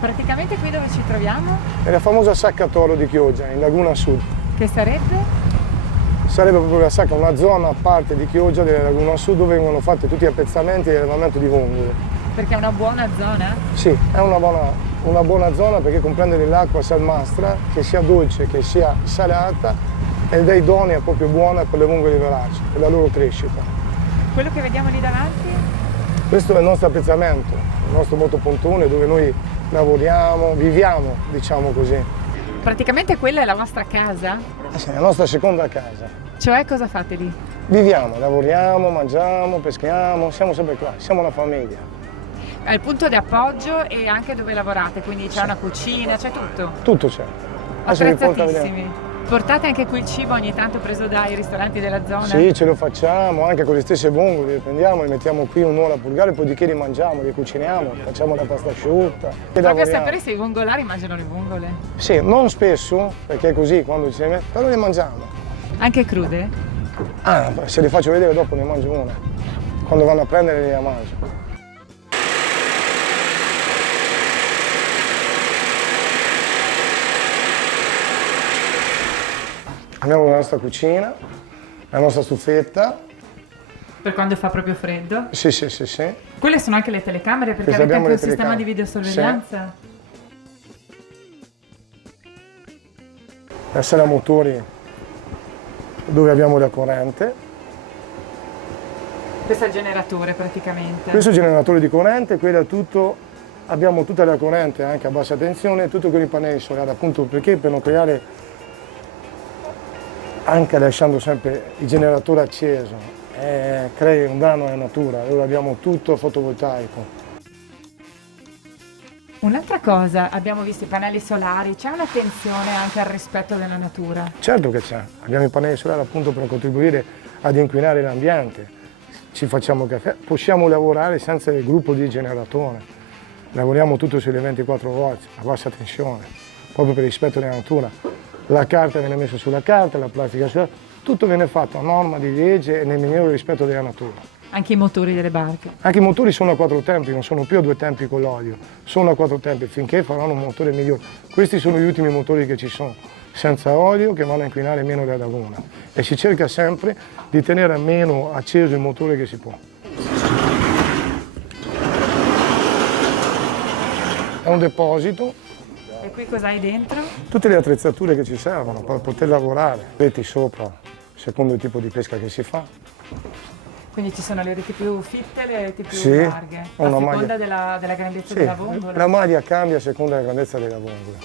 Praticamente qui dove ci troviamo? È la famosa Sacca Toro di Chioggia, in Laguna Sud. Che sarebbe? Sarebbe proprio la sacca, una zona a parte di Chioggia della Laguna Sud dove vengono fatti tutti gli appezzamenti e l'allevamento di vongole. Perché è una buona zona? Sì, è una buona zona perché comprende dell'acqua salmastra che sia dolce che sia salata ed è idonea, proprio buona per le vongole veraci, per la loro crescita. Quello che vediamo lì davanti? Questo è il nostro appezzamento, il nostro motopontone dove noi lavoriamo, viviamo, diciamo così. Praticamente quella è la vostra casa? Sì, è la nostra seconda casa. Cioè cosa fate lì? Viviamo, lavoriamo, mangiamo, peschiamo, siamo sempre qua, siamo una famiglia. È il punto di appoggio e anche dove lavorate, quindi c'è una cucina, c'è tutto? Tutto c'è. Adesso vi porto a vedere. Attrezzatissimi. Portate anche qui il cibo ogni tanto preso dai ristoranti della zona? Sì, ce lo facciamo, anche con le stesse vongole, le prendiamo, le mettiamo qui un'ora a purgare, poi di che li mangiamo, li cuciniamo, facciamo la pasta asciutta. Proprio a sapere se i vongolari mangiano le vongole? Sì, non spesso, perché è così quando ci mette, però le mangiamo. Anche crude? Ah, se le faccio vedere dopo ne mangio una. Quando vanno a prendere le mangio. Abbiamo la nostra cucina, la nostra stufetta. Per quando fa proprio freddo? Sì, sì, sì, sì. Quelle sono anche le telecamere perché Queste avete anche un le sistema di telecamere. videosorveglianza? Sì. La sala motori dove abbiamo la corrente. Questo è il generatore praticamente. Questo è il generatore di corrente, quello è tutto, abbiamo tutta la corrente anche a bassa tensione, tutto con i pannelli solari, appunto perché per non creare, anche lasciando sempre il generatore acceso, crea un danno alla natura, allora abbiamo tutto fotovoltaico. Un'altra cosa, abbiamo visto i pannelli solari, c'è un'attenzione anche al rispetto della natura? Certo che c'è, abbiamo i pannelli solari appunto per contribuire ad inquinare l'ambiente, ci facciamo caffè, possiamo lavorare senza il gruppo di generatore, lavoriamo tutto sulle 24 volt, a bassa tensione, proprio per il rispetto della natura. La carta viene messa sulla carta, la plastica sulla... Tutto viene fatto a norma di legge e nel migliore rispetto della natura. Anche i motori delle barche? Anche i motori sono a 4 tempi, non sono più a 2 tempi con l'olio, sono a 4 tempi finché faranno un motore migliore. Questi sono gli ultimi motori che ci sono, senza olio, che vanno a inquinare meno la laguna. E si cerca sempre di tenere meno acceso il motore che si può. È un deposito. E qui cosa hai dentro? Tutte le attrezzature che ci servono per poter lavorare, reti sopra, secondo il tipo di pesca che si fa. Quindi ci sono le reti più fitte e le reti più Sì, larghe, a seconda della grandezza della vongola? La maglia cambia a seconda della grandezza della vongola.